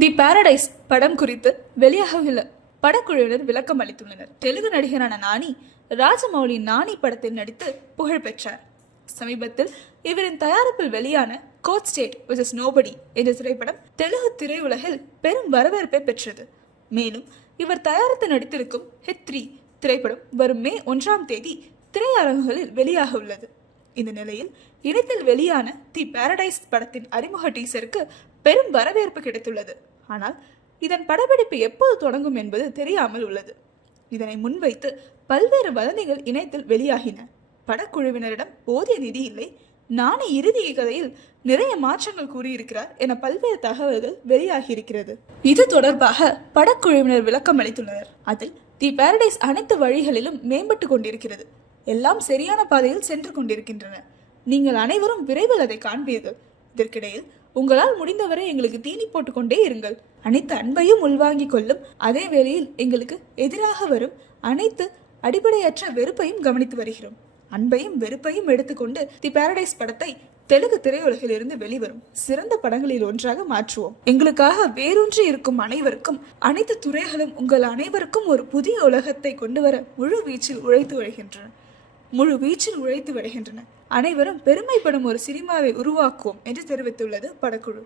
தி Paradise படம் குறித்து வெளியாகவுள்ள படக்குழுவினர் விளக்கம் அளித்துள்ளனர். தெலுங்கு நடிகரான நானி ராஜமௌலி நானி படத்தில் நடித்து புகழ் பெற்றார். சமீபத்தில் இவரின் தயாரிப்பில் வெளியான கோட் ஸ்டேட் விச் நோபடி என்ற திரைப்படம் தெலுங்கு திரையுலகில் பெரும் வரவேற்பை பெற்றது. மேலும் இவர் தயாரித்து நடித்திருக்கும் ஹிட் 3 திரைப்படம் வரும் மே 1ஆம் தேதி திரையரங்குகளில் வெளியாக உள்ளது. இந்த நிலையில் இணையத்தில் வெளியான தி பாரடைஸ் படத்தின் அறிமுக டீசருக்கு பெரும் வரவேற்பு கிடைத்துள்ளது. ஆனால் இதன் படப்பிடிப்பு எப்போது தொடங்கும் என்பது தெரியாமல் உள்ளது. இதனை முன்வைத்து பல்வேறு வதந்திகள் இணையத்தில் வெளியாகின. படக்குழுவினரிடம் போதிய நிதி இல்லை, நானி இறுதி கதையில் நிறைய மாற்றங்கள் கூறியிருக்கிறார் என பல்வேறு தகவல்கள் வெளியாகியிருக்கிறது. இது தொடர்பாக படக்குழுவினர் விளக்கம் அளித்துள்ளனர். அதில் தி பாரடைஸ் அனைத்து வழிகளிலும் மேம்பட்டு கொண்டிருக்கிறது, எல்லாம் சரியான பாதையில் சென்று கொண்டிருக்கின்றன. நீங்கள் அனைவரும் விரைவில் அதை காண்பீர்கள். இதற்கிடையில் உங்களால் முடிந்தவரை எங்களுக்கு தீனி போட்டுக்கொண்டே இருங்கள். அனைத்து அன்பையும் உள்வாங்கிக் கொள்ளும் அதே வேளையில் எங்களுக்கு எதிராக வரும் அனைத்து அடிப்படையற்ற வெறுப்பையும் கவனித்து வருகிறோம். அன்பையும் வெறுப்பையும் எடுத்துக்கொண்டு தி பாரடைஸ் படத்தை தெலுங்கு திரையுலகில் இருந்து வெளிவரும் சிறந்த படங்களில் ஒன்றாக மாற்றுவோம். எங்களுக்காக வேரூன்றி இருக்கும் அனைவருக்கும் அனைத்து துறைகளும் உங்கள் அனைவருக்கும் ஒரு புதிய உலகத்தை கொண்டு வர முழு வீச்சில் உழைத்து வருகின்றன. அனைவரும் பெருமைப்படும் ஒரு சினிமாவை உருவாக்குவோம் என்று தெரிவித்துள்ளது படக்குழு.